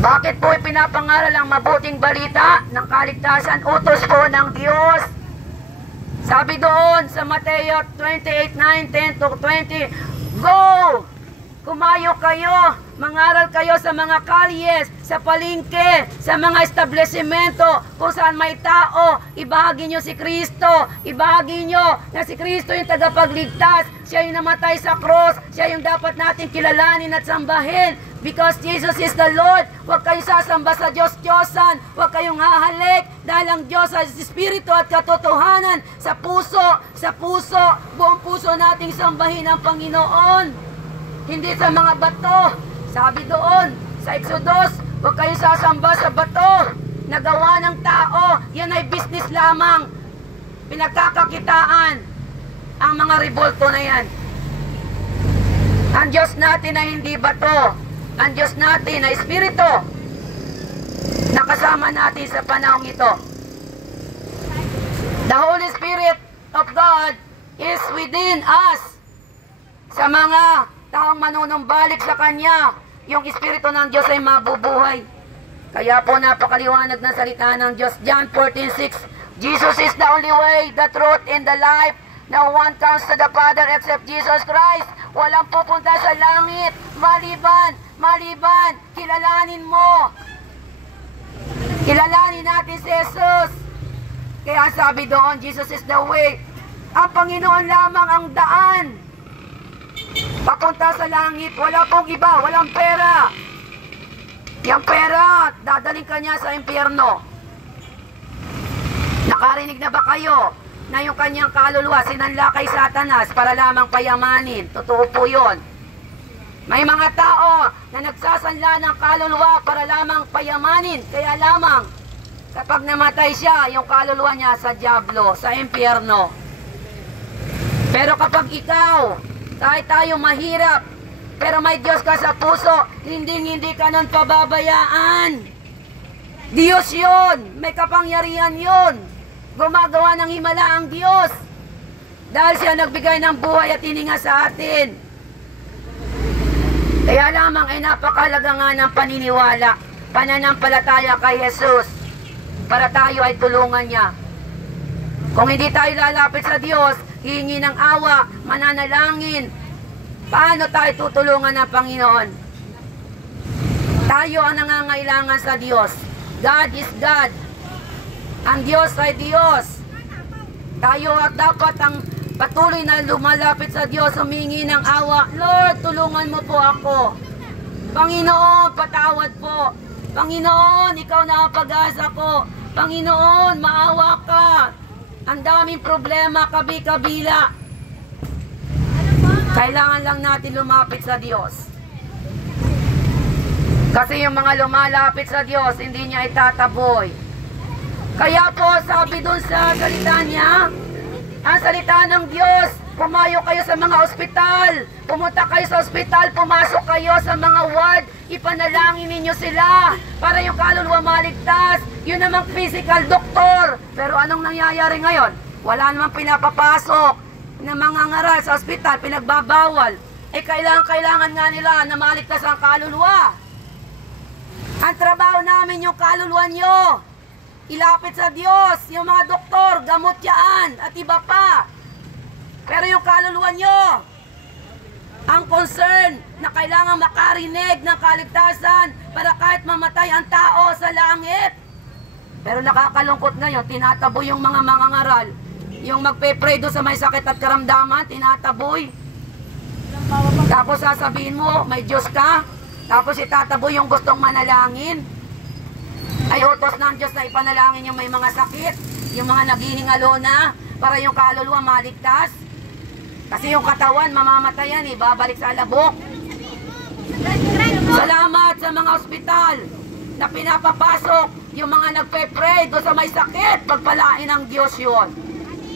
Bakit po ipinapangaral ang mabuting balita ng kaligtasan? Utos po ng Diyos. Sabi doon sa Mateo 28:9-10-20, Go! Kumayo kayo, mangaral kayo sa mga kalyes, sa palengke, sa mga establishmento, kung saan may tao, ibahagi nyo si Kristo, ibahagi nyo na si Kristo yung tagapagligtas, siya yung namatay sa cross, siya yung dapat natin kilalanin at sambahin, because Jesus is the Lord. Huwag kayong sasamba sa Diyos-Diyosan, huwag kayong hahalik, dahil ang Diyos ay Espiritu at katotohanan. Sa puso, buong puso nating sambahin ang Panginoon. Hindi sa mga bato. Sabi doon sa Exodus, huwag kayo sasamba sa bato na gawa ng tao. Yan ay business lamang. Pinagkakakitaan ang mga revolto na yan. Ang Diyos natin ay hindi bato. Ang Diyos natin ay Espiritu. Nakasama natin sa panahong ito. The Holy Spirit of God is within us. Sa mga taong manunumbalik sa Kanya, yung Espiritu ng Diyos ay mabubuhay. Kaya po napakaliwanag na salita ng Diyos. John 14:6, Jesus is the only way, the truth, and the life. No one comes to the Father except Jesus Christ. Walang pupunta sa langit maliban, kilalanin mo. Kilalanin natin si Jesus. Kaya sabi doon, Jesus is the way. Ang Panginoon lamang ang daan papunta sa langit. Wala pong iba, walang pera. Yung pera, dadaling ka niya sa impyerno. Nakarinig na ba kayo na yung kanyang kaluluwa sinanla kay Satanas para lamang payamanin? Totoo po yun. May mga tao na nagsasanla ng kaluluwa para lamang payamanin. Kaya lamang kapag namatay siya, yung kaluluwa niya sa dyablo, sa impyerno. Pero kapag ikaw, kahit tayo mahirap, pero may Diyos ka sa puso, hindi ka nun pababayaan. Diyos yun, may kapangyarihan yun. Gumagawa ng himala ang Diyos. Dahil siya nagbigay ng buhay at hininga sa atin. Kaya lamang ay napakalaga nga ng paniniwala, pananampalataya kay Jesus, para tayo ay tulungan niya. Kung hindi tayo lalapit sa Diyos, hihingi ng awa, mananalangin, paano tayo tutulungan ng Panginoon? Tayo ang nangangailangan sa Diyos. God is God. Ang Diyos ay Diyos. Tayo at dapat ang patuloy na lumalapit sa Diyos, humingi ng awa. Lord, tulungan mo po ako. Panginoon, patawad po. Panginoon, ikaw na ang pag-asa ko. Panginoon, maawa ka. Ang daming problema, kabi-kabila. Kailangan lang natin lumapit sa Diyos. Kasi yung mga lumalapit sa Diyos, hindi niya itataboy. Kaya po, sabi dun sa salita niya, ang salita ng Diyos, pumayo kayo sa mga ospital, pumunta kayo sa ospital, pumasok kayo sa mga ward, ipanalangin ninyo sila para yung kaluluwa maligtas. Yun namang physical doktor. Pero anong nangyayari ngayon? Wala namang pinapapasok na mga ngaral sa ospital, pinagbabawal. Eh kailangan nga nila na maligtas ang kaluluwa. Ang trabaho namin yung kaluluwa nyo. Ilapit sa Diyos, yung mga doktor, gamot yan, at iba pa. Pero yung kaluluwa nyo, ang concern na kailangan makarinig ng kaligtasan para kahit mamatay ang tao sa langit. Pero nakakalungkot ngayon, tinataboy yung mga mangangaral. Yung magpe-pray doon sa may sakit at karamdaman, tinataboy. Tapos sasabihin mo, may Diyos ka. Tapos itataboy yung gustong manalangin. Ay utos ng Diyos na ipanalangin yung may mga sakit, yung mga naghihingalo na, para yung kaluluwa maligtas. Kasi yung katawan, mamamatayan eh, babalik sa alabok. Salamat sa mga ospital na pinapapasok yung mga nagpe-pray doon sa may sakit, pagpalain ng Diyos yun.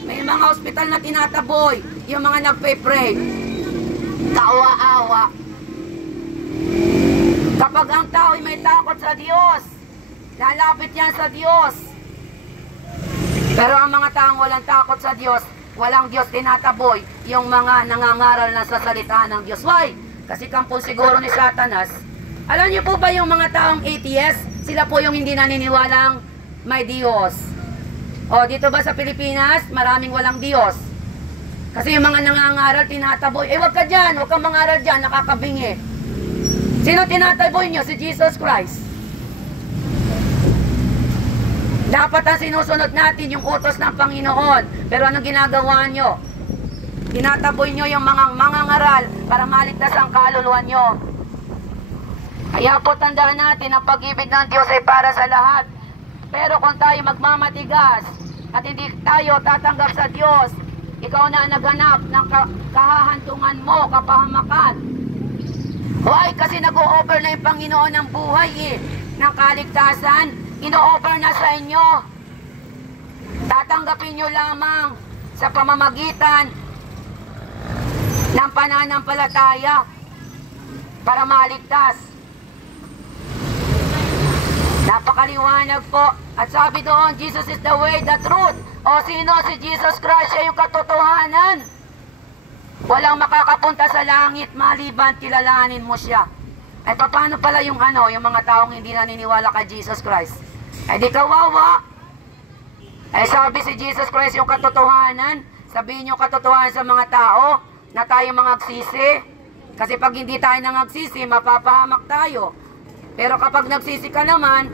May mga ospital na tinataboy yung mga nagpe-pray. Kaawa-awa. Kapag ang tao ay may takot sa Diyos, lalapit yan sa Diyos. Pero ang mga taong walang takot sa Diyos, walang Diyos, tinataboy yung mga nangangaral na sa salita ng Diyos. Why? Kasi kampong siguro ni Satanas, Alam niyo po ba yung mga taong atheist, sila po yung hindi naniniwalang may Diyos. O, dito ba sa Pilipinas, maraming walang Diyos. Kasi yung mga nangangaral, tinataboy. Wag ka dyan, wag kang mangaral dyan, nakakabingi. Sino tinataboy nyo? Si Jesus Christ. Dapat ang sinusunod natin yung utos ng Panginoon. Pero anong ginagawa nyo? Tinataboy nyo yung mga mangangaral para maligtas ang kaluluwa nyo. Kaya po tandaan natin, ang pag-ibig ng Diyos ay para sa lahat. Pero kung tayo magmamatigas at hindi tayo tatanggap sa Diyos, ikaw na naghanap ng kahahantungan mo, kapahamakan. Why? Kasi nag-o-offer na yung Panginoon ng buhay ng kaligtasan. Ino-offer na sa inyo. Tatanggapin nyo lamang sa pamamagitan ng pananampalataya para maligtas. Napakaliwanag po. At sabi doon, Jesus is the way, the truth. O sino? Si Jesus Christ, siya yung katotohanan. Walang makakapunta sa langit maliban kilalanin mo siya. Ay paano pala yung yung mga taong hindi naniniwala kay Jesus Christ? Ay di kawawa. Ay sabi si Jesus Christ yung katotohanan. Sabihin yung katotohanan sa mga tao na tayo mangagsisi. Kasi pag hindi tayo nangagsisi, mapapahamak tayo. Pero kapag nagsisi ka naman,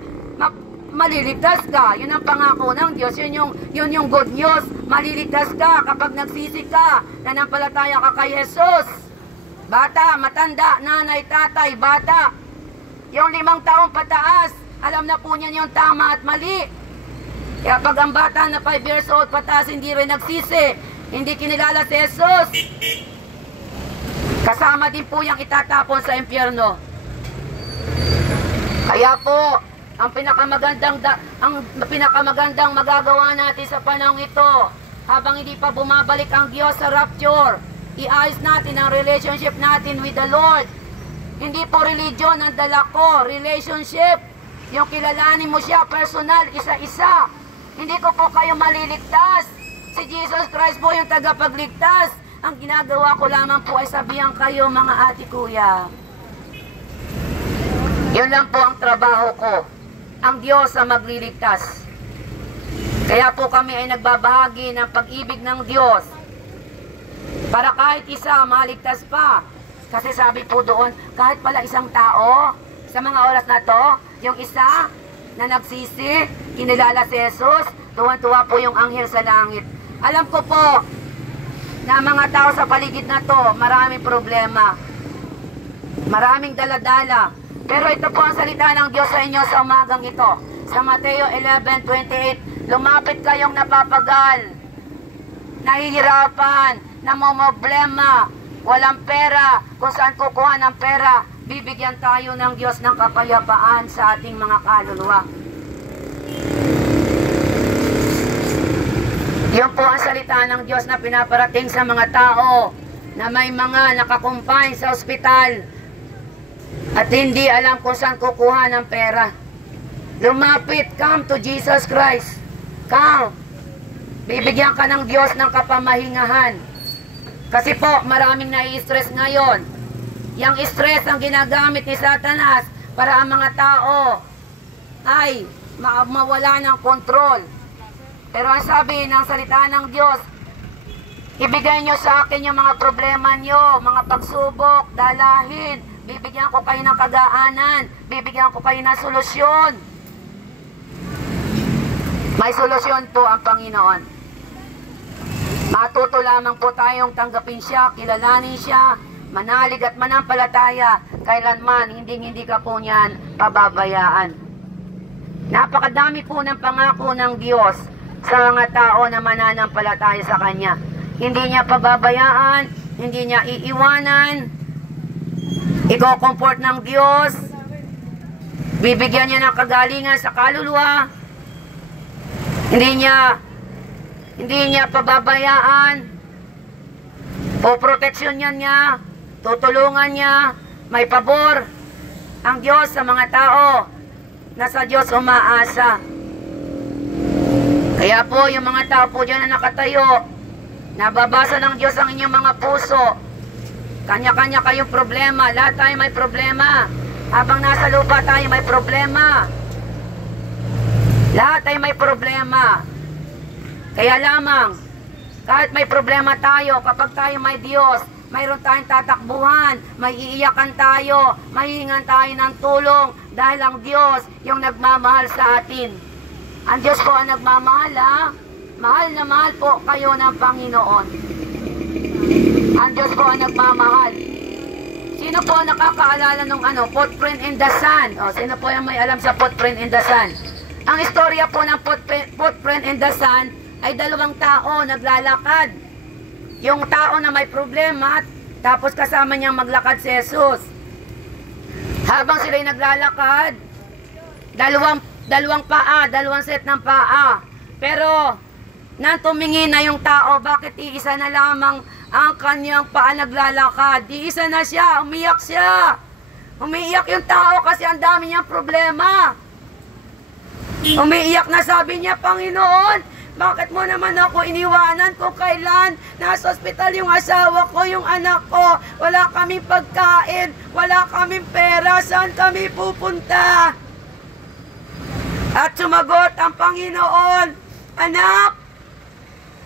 maliligtas ka. Yun ang pangako ng Diyos. Yun yung good news. Maliligtas ka kapag nagsisi ka. Nanampalataya ka kay Jesus. Bata, matanda, nanay, tatay, bata. Yung 5 taong pataas, alam na po niyan yung tama at mali. Kaya pag ang bata na 5 years old pataas hindi rin nagsisi, hindi kinilala si Jesus, kasama din po yung itatapon sa impyerno. Kaya po, ang pinakamagandang magagawa natin sa panahon ito, habang hindi pa bumabalik ang Diyos sa rapture, iayos natin ang relationship natin with the Lord. Hindi po religion ang dala ko, relationship. Yung kilalanin mo siya personal, isa-isa. Hindi ko po kayo maliligtas. Si Jesus Christ po yung tagapagligtas. Ang ginagawa ko lamang po ay sabihan kayo, mga ate, kuya. Yun lang po ang trabaho ko. Ang Diyos ang magliligtas. Kaya po kami ay nagbabahagi ng pag-ibig ng Diyos. Para kahit isa maligtas pa. Kasi sabi po doon, kahit pala isang tao, sa mga oras na to, yung isa na nagsisi, kinilala si Jesus, tuwan-tuwa po yung anghel sa langit. Alam ko po, na mga tao sa paligid na to, maraming problema. Maraming daladala. Pero ito po ang salita ng Diyos sa inyo sa umagang ito. Sa Mateo 11:28, lumapit kayong napapagal, nahihirapan, namomroblema, walang pera, kung saan kukuha ng pera, bibigyan tayo ng Diyos ng kapayapaan sa ating mga kaluluwa. Yun po ang salita ng Diyos na pinaparating sa mga tao na may mga nakakumpay sa ospital at hindi alam kung saan kukuha ng pera. Lumapit, come to Jesus Christ. Come. Bibigyan ka ng Diyos ng kapamahingahan. Kasi po, maraming nai-stress ngayon. Yang stress ang ginagamit ni Satanas para ang mga tao ay mawala ng kontrol. Pero ang sabi ng salita ng Diyos, ibigay nyo sa akin yung mga problema nyo, mga pagsubok, dalahin. Bibigyan ko kayo ng kagaanan. Bibigyan ko kayo ng solusyon. May solusyon po ang Panginoon. Matuto lamang po tayong tanggapin siya, kilalanin siya, manalig at manampalataya. Kailanman, hindi ka po niyan pababayaan. Napakadami po ng pangako ng Diyos sa mga tao na mananampalataya sa Kanya. Hindi niya pababayaan, hindi niya iiwanan. Iko-comfort ng Diyos. Bibigyan niya ng kagalingan sa kaluluwa. Hindi niya pababayaan. Poproteksyonan niya. Tutulungan niya. May pabor ang Diyos sa mga tao na sa Diyos umaasa. Kaya po yung mga tao po dyan na nakatayo, nababasa ng Diyos ang inyong mga puso. Kanya-kanya kayong problema. Lahat tayo may problema. Habang nasa lupa tayo may problema. Lahat ay may problema. Kaya lamang, kahit may problema tayo, kapag tayo may Diyos, mayroon tayong tatakbuhan, may iiyakan tayo, mahihingan tayo ng tulong dahil ang Diyos yung nagmamahal sa atin. Ang Diyos po ang nagmamahal, ha? Mahal na mahal po kayo ng Panginoon. Ang Diyos po ang nagmamahal. Sino po ang nakakaalala ng footprint in the sand? O, sino po yung may alam sa footprint in the sand? Ang istorya po ng footprint in the sand ay dalawang tao naglalakad. Yung tao na may problema, tapos kasama niyang maglakad si Jesus. Habang sila'y naglalakad, dalawang paa, dalawang set ng paa. Pero, nang tumingin na yung tao, bakit iisa na lamang ang kanyang paa naglalakad? Iisa na siya, umiyak siya. Umiiyak yung tao kasi ang dami niyang problema. Umiiyak na, sabi niya, Panginoon, bakit mo naman ako iniwanan kung kailan nasa ospital yung asawa ko, yung anak ko, wala kaming pagkain, wala kaming pera, saan kami pupunta? At sumagot ang Panginoon, anak,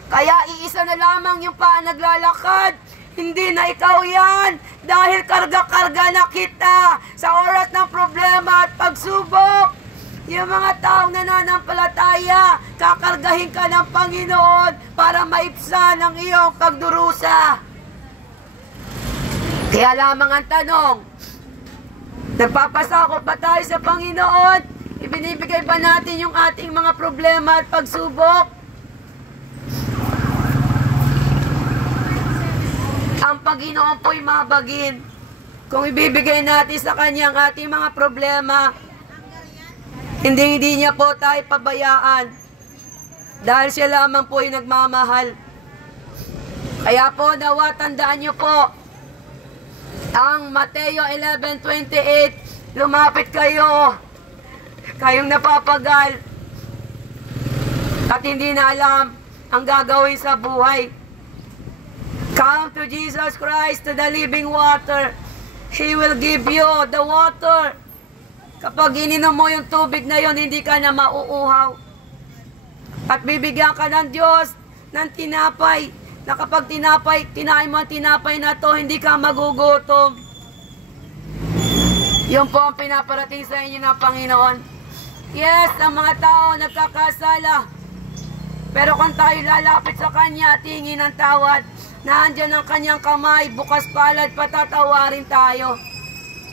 kaya iisa na lamang yung paa naglalakad, hindi na ikaw yan, dahil karga-karga na kita sa oras ng problema at pagsubok. Yung mga taong nananampalataya, kakargahin ka ng Panginoon para maipsan ang iyong pagdurusa. Kaya lamang ang tanong, nagpapasakop ba tayo sa Panginoon? Ibinibigay ba natin yung ating mga problema at pagsubok? Ang Panginoon po'y mabagin. Kung ibibigay natin sa Kanya ang ating mga problema, hindi niya po tayo pabayaan. Dahil siya lamang po yung nagmamahal. Kaya po, nawa, tandaan niyo po, ang Mateo 11:28, lumapit kayo, kayong napapagal, at hindi na alam ang gagawin sa buhay. Come to Jesus Christ, to the living water. He will give you the water. Kapag ininom mo yung tubig na yon, hindi ka na mauuhaw. At bibigyan ka ng Diyos ng tinapay, na kapag tinain mo ang tinapay na to, hindi ka magugutom. Yun po ang pinaparating sa inyo ng Panginoon. Yes, ang mga tao nagkakasala. Pero kung tayo lalapit sa Kanya, tingin ng tawad, naandyan ang Kanyang kamay, bukas palad, patatawarin tayo.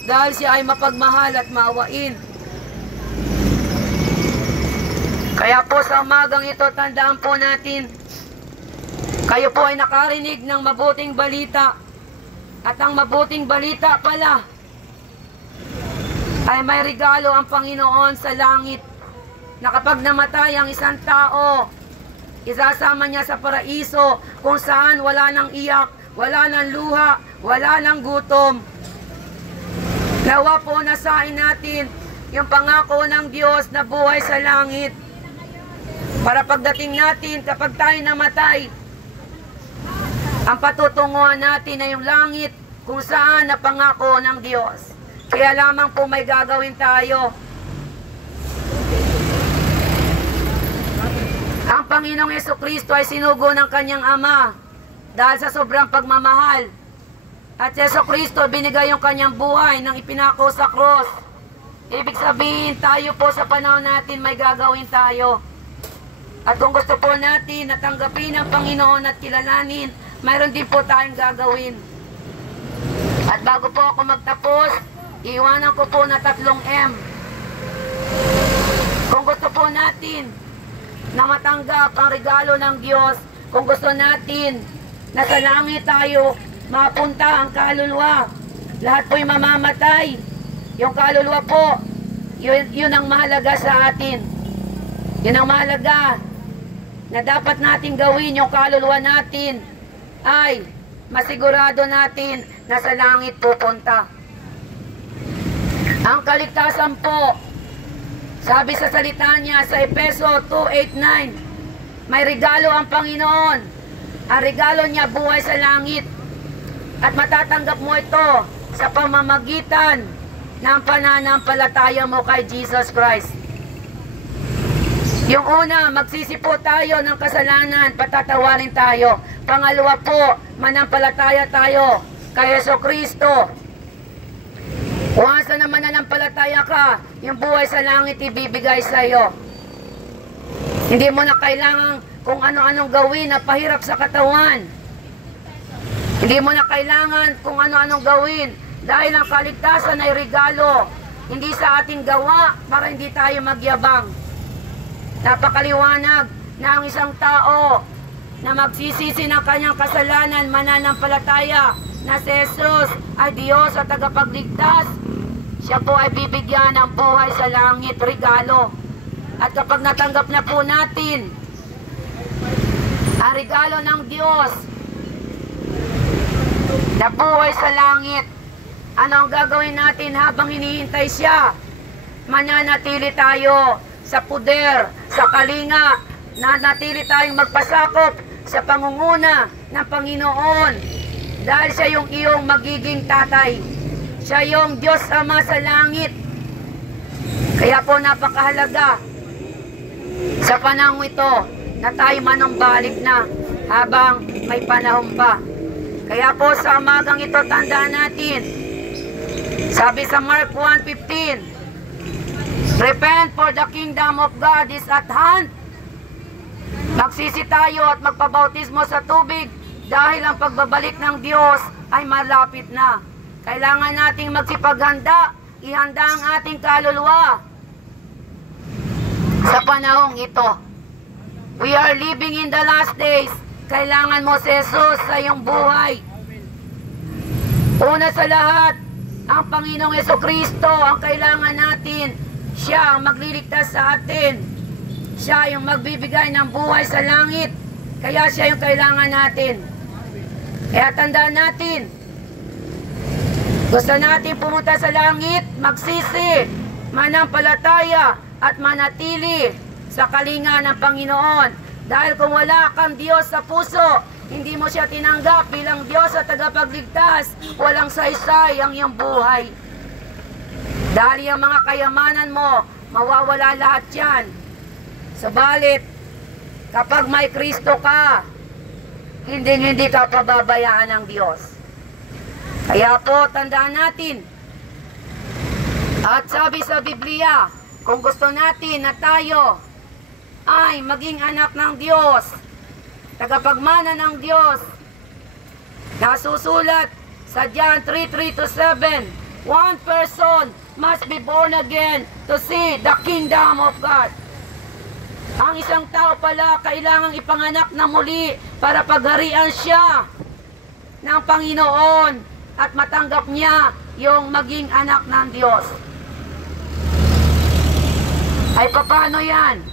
Dahil siya ay mapagmahal at maawain. Kaya po sa umagang ito, tandaan po natin, kayo po ay nakarinig ng mabuting balita. At ang mabuting balita pala ay may regalo ang Panginoon sa langit, na kapag namatay ang isang tao, isasama niya sa paraiso kung saan wala nang iyak, wala nang luha, wala nang gutom. Nawa po nasain natin yung pangako ng Diyos na buhay sa langit. Para pagdating natin, kapag tayo namatay, ang patutunguhan natin ay yung langit kung saan napangako ng Diyos. Kaya lamang po may gagawin tayo. Ang Panginoong Jesucristo ay sinugo ng Kanyang Ama dahil sa sobrang pagmamahal. At Jesucristo binigay yung Kanyang buhay nang ipinako sa cross. Ibig sabihin, tayo po sa panahon natin may gagawin tayo. At kung gusto po natin natanggapin ang Panginoon at kilalanin, mayroon din po tayong gagawin. At bago po ako magtapos, iiwanan ko po na 3 M. Kung gusto po natin na matanggap ang regalo ng Diyos, kung gusto natin na sa langit tayo mapunta ang kaluluwa, lahat po'y mamamatay. Yung kaluluwa po, yun ang mahalaga sa atin. Yun ang mahalaga na dapat natin gawin. Yung kaluluwa natin ay masigurado natin na sa langit pupunta. Ang kaligtasan po, sabi sa salita niya sa Efeso 2:8-9, may regalo ang Panginoon. Ang regalo niya buhay sa langit. At matatanggap mo ito sa pamamagitan ng pananampalataya mo kay Jesus Christ. Yung una, magsisipo tayo ng kasalanan, patatawarin tayo. Pangalawa po, manampalataya tayo kay Jesucristo. Once na mananampalataya ka, yung buhay sa langit ibibigay sa iyo. Hindi mo na kailangan kung ano-anong gawin na pahirap sa katawan. Hindi mo na kailangan kung ano-anong gawin dahil ang kaligtasan ay regalo. Hindi sa ating gawa para hindi tayo magyabang. Napakaliwanag na ang isang tao na magsisisi ng kanyang kasalanan, mananampalataya na si Jesus ay Diyos at tagapagligtas, siya po ay bibigyan ng buhay sa langit, regalo. At kapag natanggap na po natin ang regalo ng Diyos na buhay sa langit, ano ang gagawin natin habang hinihintay siya? Mananatili tayo sa puder, sa kalinga, na natili tayong magpasakop sa pangunguna ng Panginoon dahil siya yung iyong magiging tatay. Siya yung Diyos Ama sa langit. Kaya po napakahalaga sa panahon ito na tayo manumbalik na habang may panahon pa. Kaya po sa umagang ito tandaan natin, sabi sa Mark 1:15, repent for the kingdom of God is at hand. Magsisi tayo at magpabautismo sa tubig dahil ang pagbabalik ng Diyos ay malapit na. Kailangan nating magsipaghanda, ihanda ang ating kaluluwa sa panahong ito. We are living in the last days. Kailangan mo si Jesus sa iyong buhay. Una sa lahat, ang Panginoong Jesucristo ang kailangan natin. Siya ang magliligtas sa atin. Siya yung magbibigay ng buhay sa langit. Kaya siya yung kailangan natin. Kaya tandaan natin, gusto natin pumunta sa langit, magsisi, manampalataya at manatili sa kalinga ng Panginoon. Dahil kung wala kang Diyos sa puso, hindi mo siya tinanggap bilang Diyos at tagapagligtas, walang saysay ang iyong buhay. Dahil ang mga kayamanan mo, mawawala lahat yan. Subalit, kapag may Kristo ka, hindi ka pababayaan ng Diyos. Kaya po, tandaan natin. At sabi sa Biblia, kung gusto natin na tayo ay maging anak ng Diyos, tagapagmana ng Diyos, nasusulat sa John 3:3-7, one person must be born again to see the kingdom of God. Ang isang tao pala kailangang ipanganak na muli para pagharian siya ng Panginoon at matanggap niya yung maging anak ng Diyos. Ay paano yan?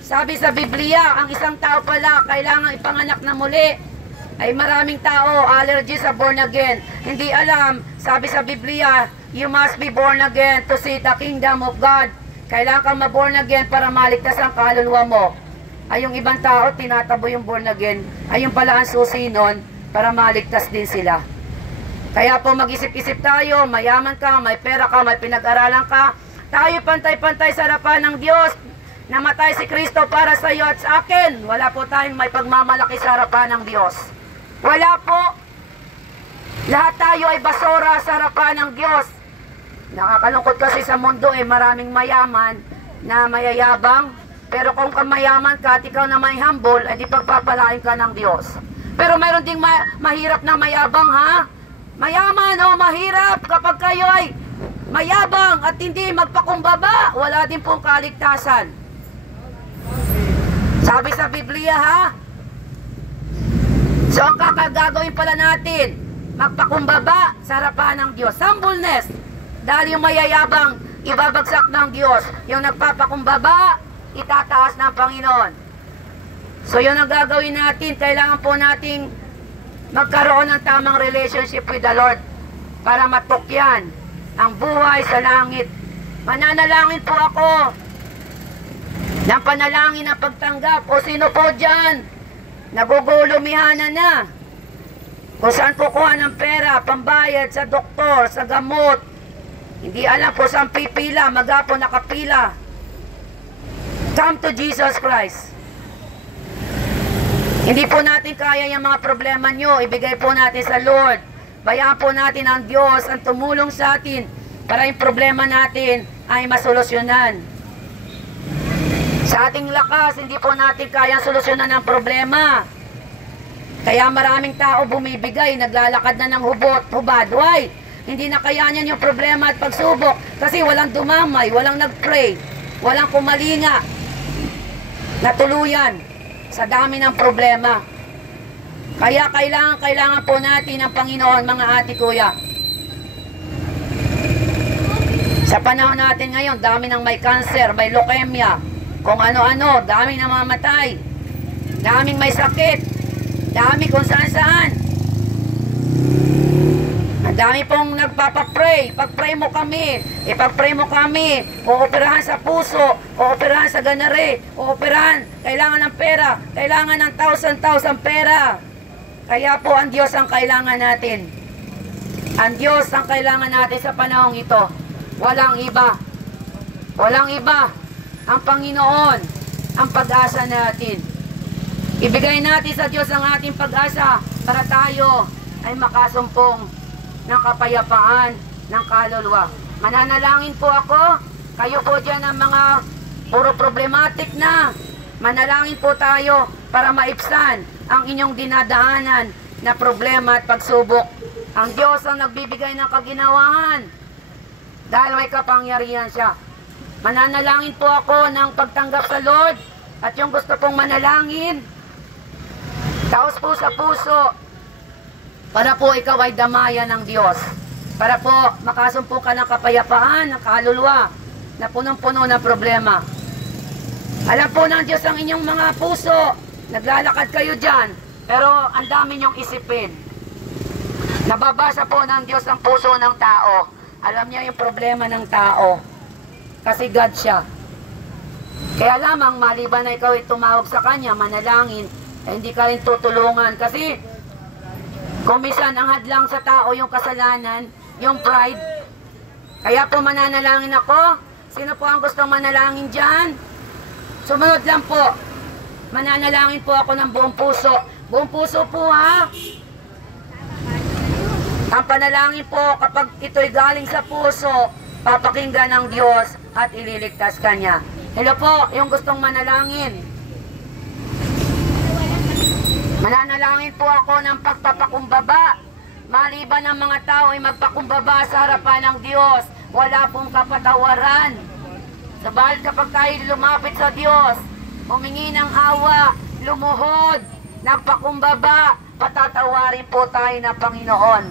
Sabi sa Biblia, ang isang tao pala kailangang ipanganak na muli. Ay maraming tao allergy sa born again. Hindi alam, sabi sa Biblia, you must be born again to see the kingdom of God. Kailangan kang ma-born again para maligtas ang kaluluwa mo. Ay yung ibang tao, tinatabo yung born again. Ay yung pala ang susi nun para maligtas din sila. Kaya po mag-isip-isip tayo, mayaman ka, may pera ka, may pinag-aralan ka. Tayo pantay-pantay sa harapan ng Diyos. Namatay si Kristo para sa iyo at sa akin. Wala po tayong may pagmamalaki sa harapan ng Diyos. Wala po. Lahat tayo ay basura sa harapan ng Diyos. Nakakalungkot kasi sa mundo maraming mayaman na mayayabang. Pero kung mayaman ka at ikaw na may humble, ay di pagpapalain ka ng Diyos. Pero meron ding mahirap na mayabang, ha? Mayaman o mahirap kapag kayo ay mayabang at hindi magpakumbaba, wala din pong kaligtasan. Sabi sa Biblia, ha? So ang kakagagawin pala natin, magpakumbaba sa harapan ng Diyos. Humbleness. Dahil yung mayayabang, ibabagsak ng Diyos. Yung nagpapakumbaba, itataas ng Panginoon. So yun ang gagawin natin. Kailangan po nating magkaroon ng tamang relationship with the Lord para matukyan ang buhay sa langit. Mananalangin po ako ng panalangin ng pagtanggap. O sino po dyan? Nagugulumihanan na. Kung saan kukuha ng pera, pambayad sa doktor, sa gamot. Hindi alam kung saan pipila, maghapon nakapila. Come to Jesus Christ. Hindi po natin kaya yung mga problema nyo, ibigay po natin sa Lord. Bayaan po natin ang Diyos ang tumulong sa atin para yung problema natin ay masolusyonan. Sa ating lakas, hindi po natin kayang solusyonan ang problema. Kaya maraming tao bumibigay, naglalakad na ng hubad. Why? Hindi na kayanan yung problema at pagsubok kasi walang dumamay, walang nagpray, walang kumalinga na tuluyan sa dami ng problema. Kaya kailangan po natin ang Panginoon, mga ate, kuya. Sa panahon natin ngayon, dami ng may cancer, may leukemia, kung ano-ano, dami na mamatay, daming may sakit, dami kung saan-saan. Ang dami pong nagpapapray. Pag-pray mo kami, ipag-pray mo kami, uoperahan sa puso, uoperahan sa ganare, uoperahan, kailangan ng pera, kailangan ng thousand pera. Kaya po ang Diyos ang kailangan natin. Ang Diyos ang kailangan natin sa panahong ito. Walang iba. Walang iba. Ang Panginoon, ang pag-asa natin. Ibigay natin sa Diyos ang ating pag-asa para tayo ay makasumpong ng kapayapaan ng kaluluwa. Mananalangin po ako. Kayo po dyan ang mga puro problematic na. Manalangin po tayo para maibsan ang inyong dinadaanan na problema at pagsubok. Ang Diyos ang nagbibigay ng kaginawahan dahil may kapangyarihan siya. Mananalangin po ako ng pagtanggap sa Lord at yung gusto pong manalangin, taos po sa puso para po ikaw ay damayan ng Diyos. Para po makasumpo ka ng kapayapaan, ng kaluluwa na punong-puno ng problema. Alam po ng Diyos ang inyong mga puso. Naglalakad kayo dyan, pero ang dami niyong isipin. Nababasa po ng Diyos ang puso ng tao. Alam niya yung problema ng tao. Kasi God siya. Kaya lamang maliban na ikaw ay tumawag sa Kanya, manalangin, eh, hindi ka rin tutulungan. Kasi kung minsan ang hadlang sa tao yung kasalanan, yung pride. Kaya po mananalangin ako. Sino po ang gustong manalangin dyan? Sumunod lang po. Mananalangin po ako ng buong puso. Buong puso po, ha? Ang panalangin po, kapag ito'y galing sa puso, papakinggan ng Diyos at ililigtas ka niya. Hello po, yung gustong manalangin. Mananalangin po ako ng pagpapakumbaba. Maliban ng mga tao ay magpakumbaba sa harapan ng Diyos, wala pong kapatawaran. Sabalit kapag tayo lumapit sa Diyos, humingi ng awa, lumuhod, nagpakumbaba, patatawarin po tayo ng Panginoon.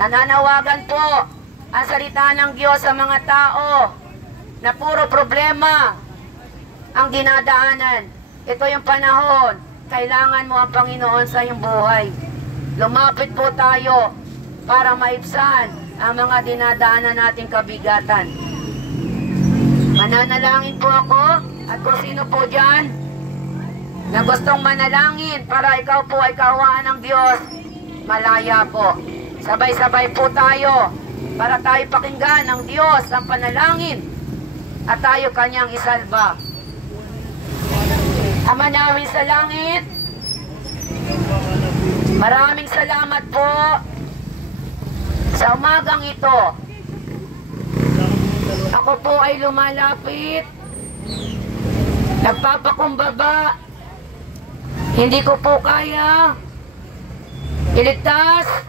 Nananawagan po ang salita ng Diyos sa mga tao na puro problema ang dinadaanan. Ito yung panahon, kailangan mo ang Panginoon sa iyong buhay. Lumapit po tayo para maibsan ang mga dinadaanan nating kabigatan. Mananalangin po ako at kung sino po dyan na gustong manalangin para ikaw po ay kawaan ng Diyos, malaya po. Sabay-sabay po tayo para tayo pakinggan ng Diyos ang panalangin at tayo Kanyang isalba. Ama namin sa langit, maraming salamat po sa umagang ito. Ako po ay lumalapit, nagpapakumbaba, hindi ko po kaya iligtas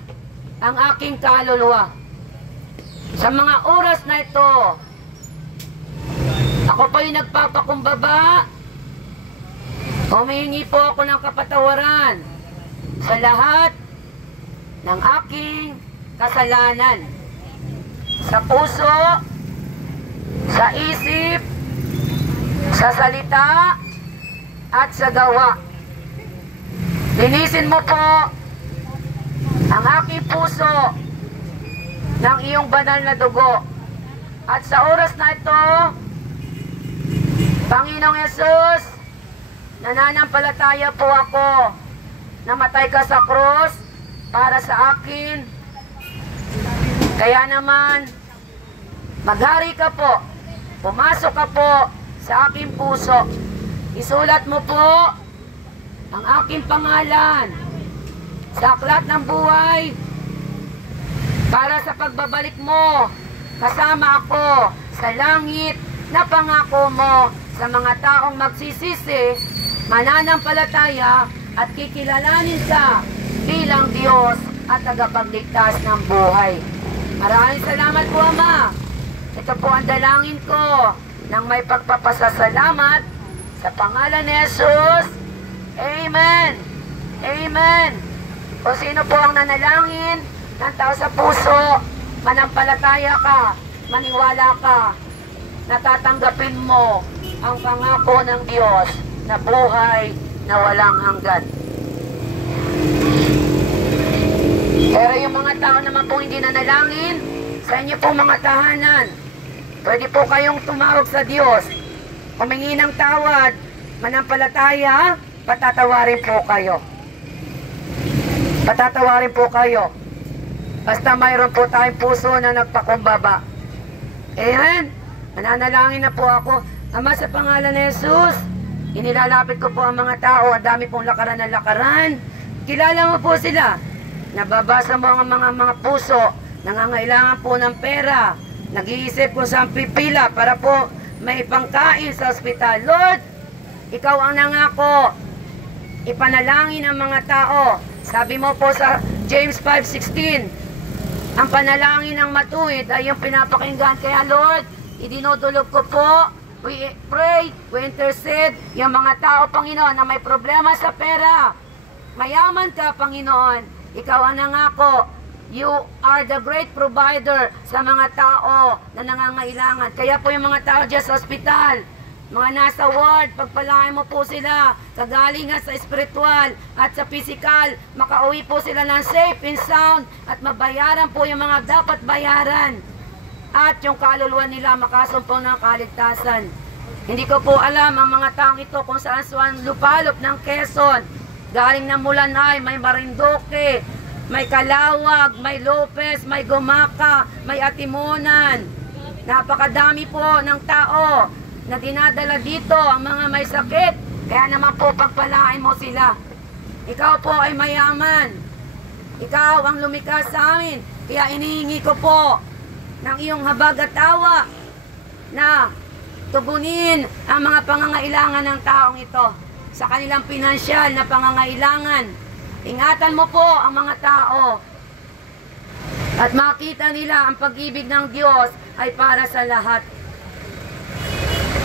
ang aking kaluluwa. Sa mga oras na ito, ako po ay nagpapakumbaba, humihingi po ako ng kapatawaran sa lahat ng aking kasalanan. Sa puso, sa isip, sa salita, at sa gawa. Linisin mo po ang aking puso ng iyong banal na dugo. At sa oras na ito, Panginoong Yesus, nananampalataya po ako na matay ka sa krus para sa akin. Kaya naman, maghari ka po, pumasok ka po sa aking puso. Isulat mo po ang aking pangalan sa aklat ng buhay para sa pagbabalik mo, kasama ako sa langit na pangako mo sa mga taong magsisisi, mananampalataya at kikilalanin ka bilang Diyos at tagapagligtas ng buhay. Maraming salamat po, Ama. Ito po ang dalangin ko ng may pagpapasasalamat sa pangalan ni Jesus. Amen. Amen. Kung sino po ang nanalangin ng tao sa puso, manampalataya ka, maniwala ka, natatanggapin mo ang pangako ng Diyos na buhay na walang hanggan. Pero yung mga tao naman po hindi nanalangin, sa inyo po mga tahanan, pwede po kayong tumawag sa Diyos, humingi ng tawad, manampalataya, patatawarin po kayo. Patatawarin po kayo. Basta mayroon po tayong puso na nagpakumbaba. Amen. Mananalangin na po ako. Ama, sa pangalan ni Jesus, inilalapit ko po ang mga tao. Ang dami pong lakaran na lakaran. Kilala mo po sila. Nababasa mo ang mga puso. Nangangailangan po ng pera. Nag-iisip kung saan pipila para po may pangkain sa ospital. Lord, ikaw ang nangako. Ipanalangin ang mga tao. Sabi mo po sa James 5:16, ang panalangin ng matuwid ay yung pinapakinggan. Kaya Lord, idinudulog ko po, we pray, we intercede, yung mga tao, Panginoon, na may problema sa pera. Mayaman ka, Panginoon. Ikaw ang nangako. You are the great provider sa mga tao na nangangailangan. Kaya po yung mga tao dyan sa ospital, mga nasa ward, pagpalain mo po sila, kagalingan sa spiritual at sa physical, makauwi po sila ng safe and sound at mabayaran po yung mga dapat bayaran. At yung kaluluwa nila makasumpong ng kaligtasan. Hindi ko po alam ang mga taong ito kung saan lupalop ng Quezon. Galing ng Mulanay, may Marinduque, may Calawag, may Lopez, may Gumaca, may Atimonan. Napakadami po ng tao na dinadala dito ang mga may sakit. Kaya naman po pagpalain mo sila. Ikaw po ay mayaman. Ikaw ang lumikha sa amin. Kaya inihingi ko po ng iyong habag at tawa na tugunin ang mga pangangailangan ng taong ito sa kanilang pinansyal na pangangailangan. Ingatan mo po ang mga tao at makita nila ang pag-ibig ng Diyos ay para sa lahat.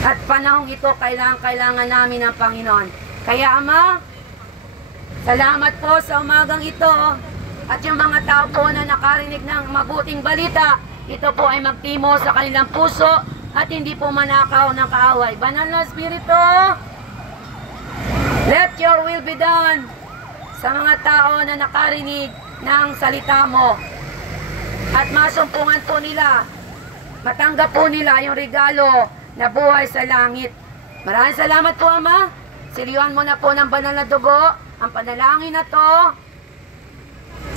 At panahong ito, kailangan namin ng Panginoon. Kaya Ama, salamat po sa umagang ito. At yung mga tao po na nakarinig ng mabuting balita, ito po ay magtimo sa kanilang puso at hindi po manakaw ng kaaway. Banal na Espiritu, let your will be done sa mga tao na nakarinig ng salita mo. At masumpungan po nila, matanggap po nila yung regalo na buhay sa langit. Maraming salamat po, Ama. Siliwan mo na po ng banal na dugo ang panalangin na to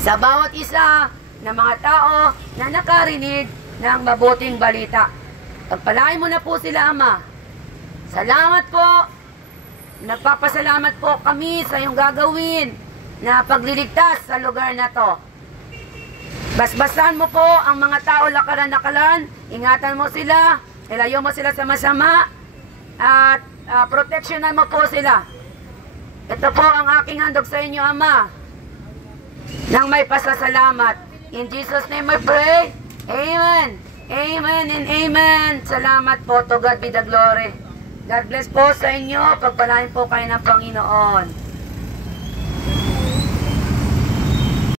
sa bawat isa ng mga tao na nakarinig ng mabuting balita. Pagpalain mo na po sila, Ama. Salamat po. Nagpapasalamat po kami sa iyong gagawin na pagliligtas sa lugar na to. Basbasan mo po ang mga tao lakaran-nakalan. Ingatan mo sila. Ilayo mo sila sa masama at proteksyonan mo po sila. Ito po ang aking handog sa inyo, Ama, nang may pasasalamat. In Jesus' name I pray. Amen. Amen and amen. Salamat po. To God be the glory. God bless po sa inyo. Pagpalain po kayo ng Panginoon.